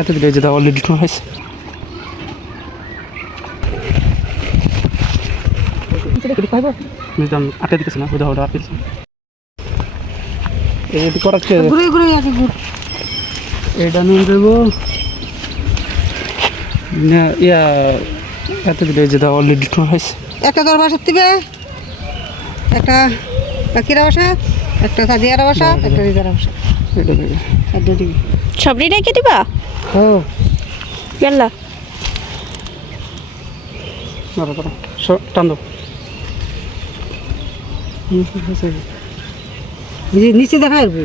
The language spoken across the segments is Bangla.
এত দিলে যেটা অলরেডি ঠোঁট হয়েছে। আটকে দিতেছে না হুদা হুদা আটকে দিচ্ছে এটি করাচ্ছে ঘুরে ঘুরে আছে ঘুর। এটা নিয়ে দেবো। ইয়া এত দিলে যেটা অলরেডি ঠোঁট হয়েছে। একটা বাসার দিবে একটা কাকিরা বাসা একটা সাদিয়ারা বাসা একটা রিজারা বাসা। এটা দেবে খাদ্য দিবি সবরি রেখে দিবা? ও গেলা দাঁড়া দাঁড়া। সব টান দাও। নিচে দেখা আসবে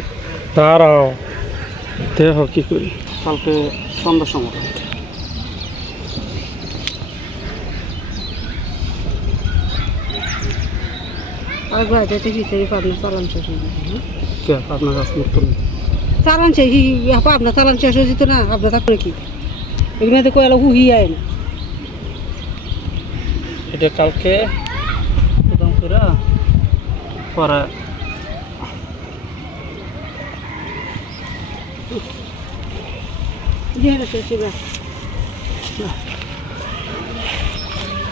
দাঁড়াও। দেহ কি করি। কালকে সন্ধ্যার সময়। আর যেতে কি সেই পাবনা চালান শেষ হয়ে যেত কে? আপনার কাছে চালান শেষ পাবনা চালান শেষ হয়ে যেত না আপনার থাকলে কি? এগুলো তো কয়লা হুহি আয় না। এটা কালকে প্রদান করে পরে।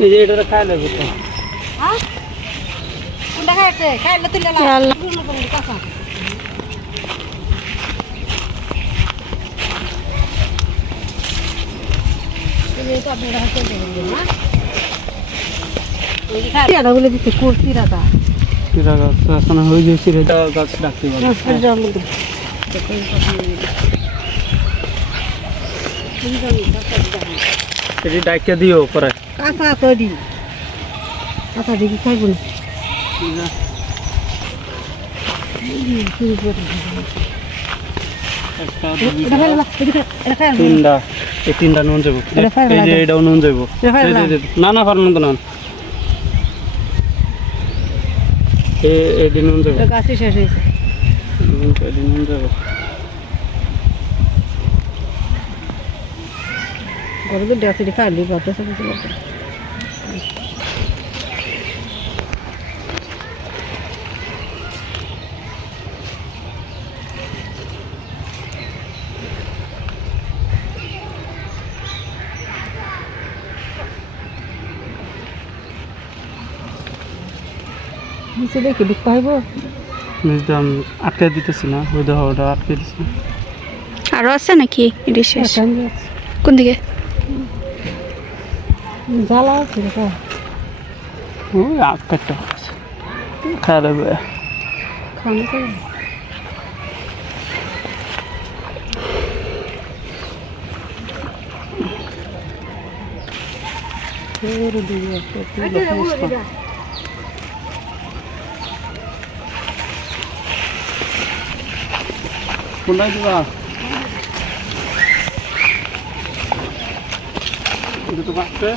এটা খাই লাগবে তো দেখা যাচ্ছে খাইলে তুলে আল্লাহ। কাঁচা এটা বলে দিচ্ছে কুর্তি রাতা চিরা গাছ এখানে হয়ে যে চিরা গাছ ডাকতে পারে এটি ডাইকে দিও পরে। কাঁচা তৈরি। কাঁচা দেখি খাইব না একটা এটা খাইলা এদিকে এটা খাইলা তিনটা। এই তিনটা নুন যাব এই যে। এটাও নুন যাব না না ফার নুন। তো নন এটি নুন যাব হয়েছে নুন যাব ঘরে তো ডেসি খাইলি বাচ্চা সব নিচে দেখি ঢুকতে হইব? নিজাম আটকে দিতেছি না ওই দেহ ওটা আটকে দিচ্ছি আরও আছে নাকি? এটি শেষ। আছে। কোন দিকে? জ্বালা আছে ওই আটকাটা আছে। খানো তো Pero digo, que tú lo puedes কোনটা দিবা এটা তো বাচ্চা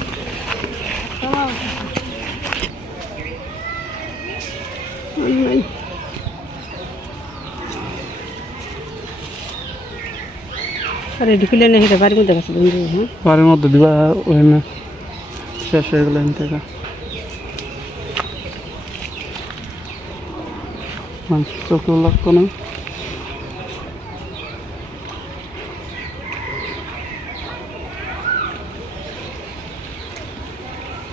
আরে ঢুকিলে না হেঁটে বাড়ির মধ্যে গেছে বন্ধু হ্যাঁ? বাড়ির মধ্যে দিবা ওই না। শেষ হয়ে গেল এখান থেকে মানুষ চোখেও লাগতো না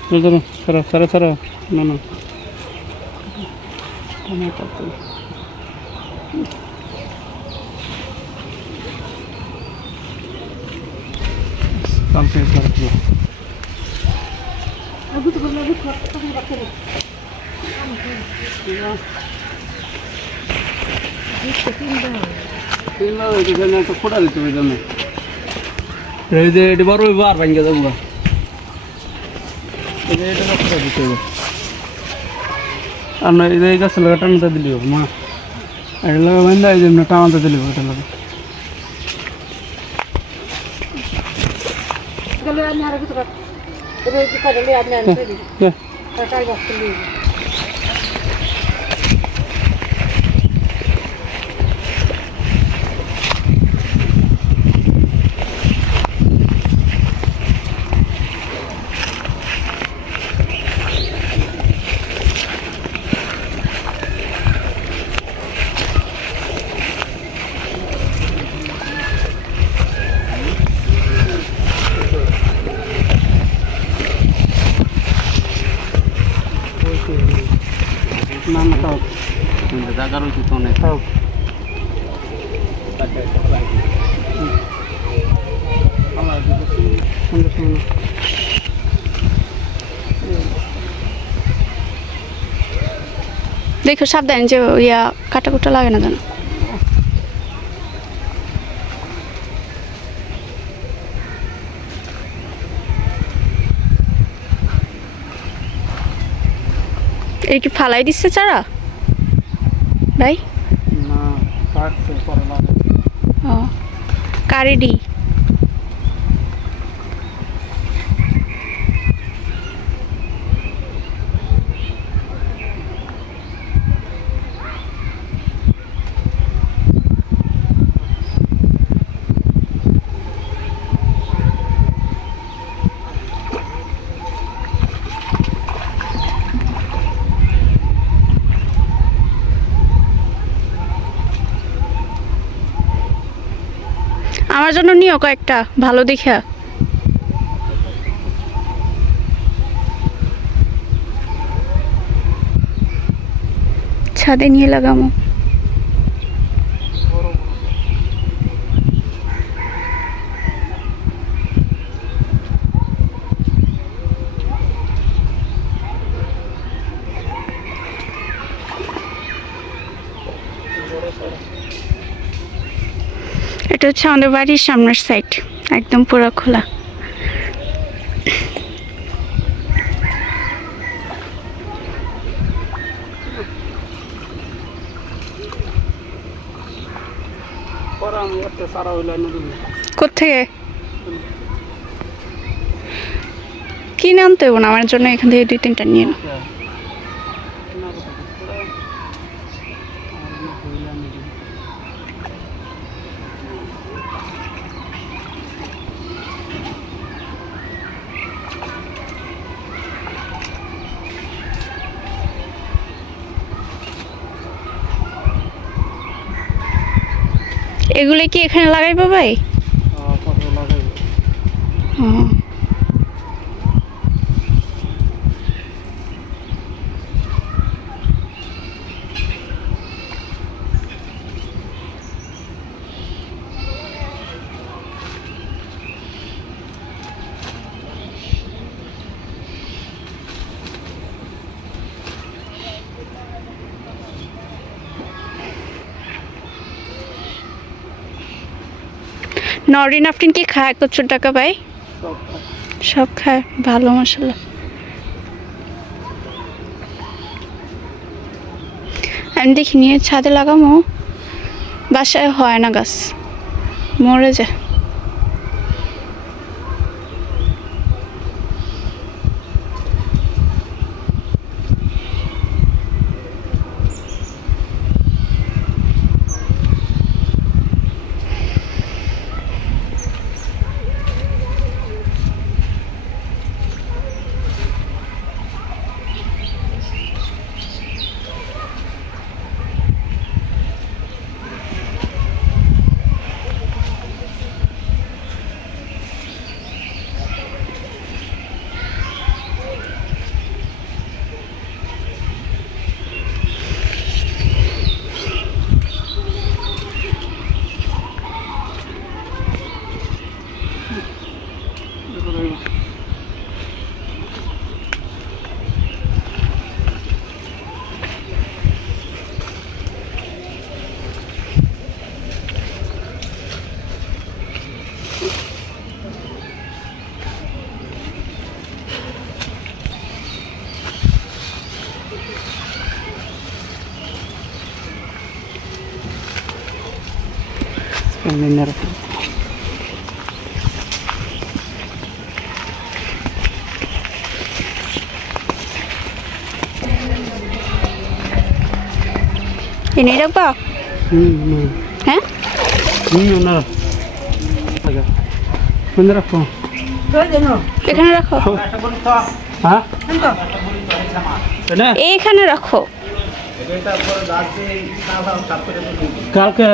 ধরো ছাড়া ছাড়া ছাড়া না না। কালকে ফোটা দিতে জন্য এই যে, এটি বড় আর ভাঙ্গে যাব আর না এই গাছের লাগা টানাতে দিলি মা এটা লাগা বান্ধা এই যে এমনি টানাতে দিলি এটা লাগা আমি আর কিছু জায়গা রয়েছে তো অনেক। হ্যাঁ। সুন্দর সুন্দর দেখো সাবধান যে ইয়া কাটা কুটা লাগে না যেন এই কি ফালাই দিচ্ছে চারা? ভাই কারিডি আমার জন্য নিও কয়েকটা ভালো দেখা ছাদে নিয়ে লাগামো। এটা হচ্ছে আমাদের বাড়ির সামনের সাইড একদম পুরো খোলা। কোথেকে কিনে আনতে হবে না আমার জন্য এখান থেকে দুই তিনটা নিয়ে নাও। এগুলো কি এখানে লাগাইবো ভাই পরে লাগাইব ও নরিন আফরিন কি খায়? কচুর টাকা ভাই? সব খায়, ভালো মশলা আমি দেখি নিয়ে ছাদে লাগামো, বাসায় হয় না গাছ, মরে যায়। এমনি নেড়ে এনে রাখবা হুম হুম হ্যাঁ হুম না লাগা কোন রাখো এখানে রাখো হ্যাঁ না এইখানে রাখো কালকে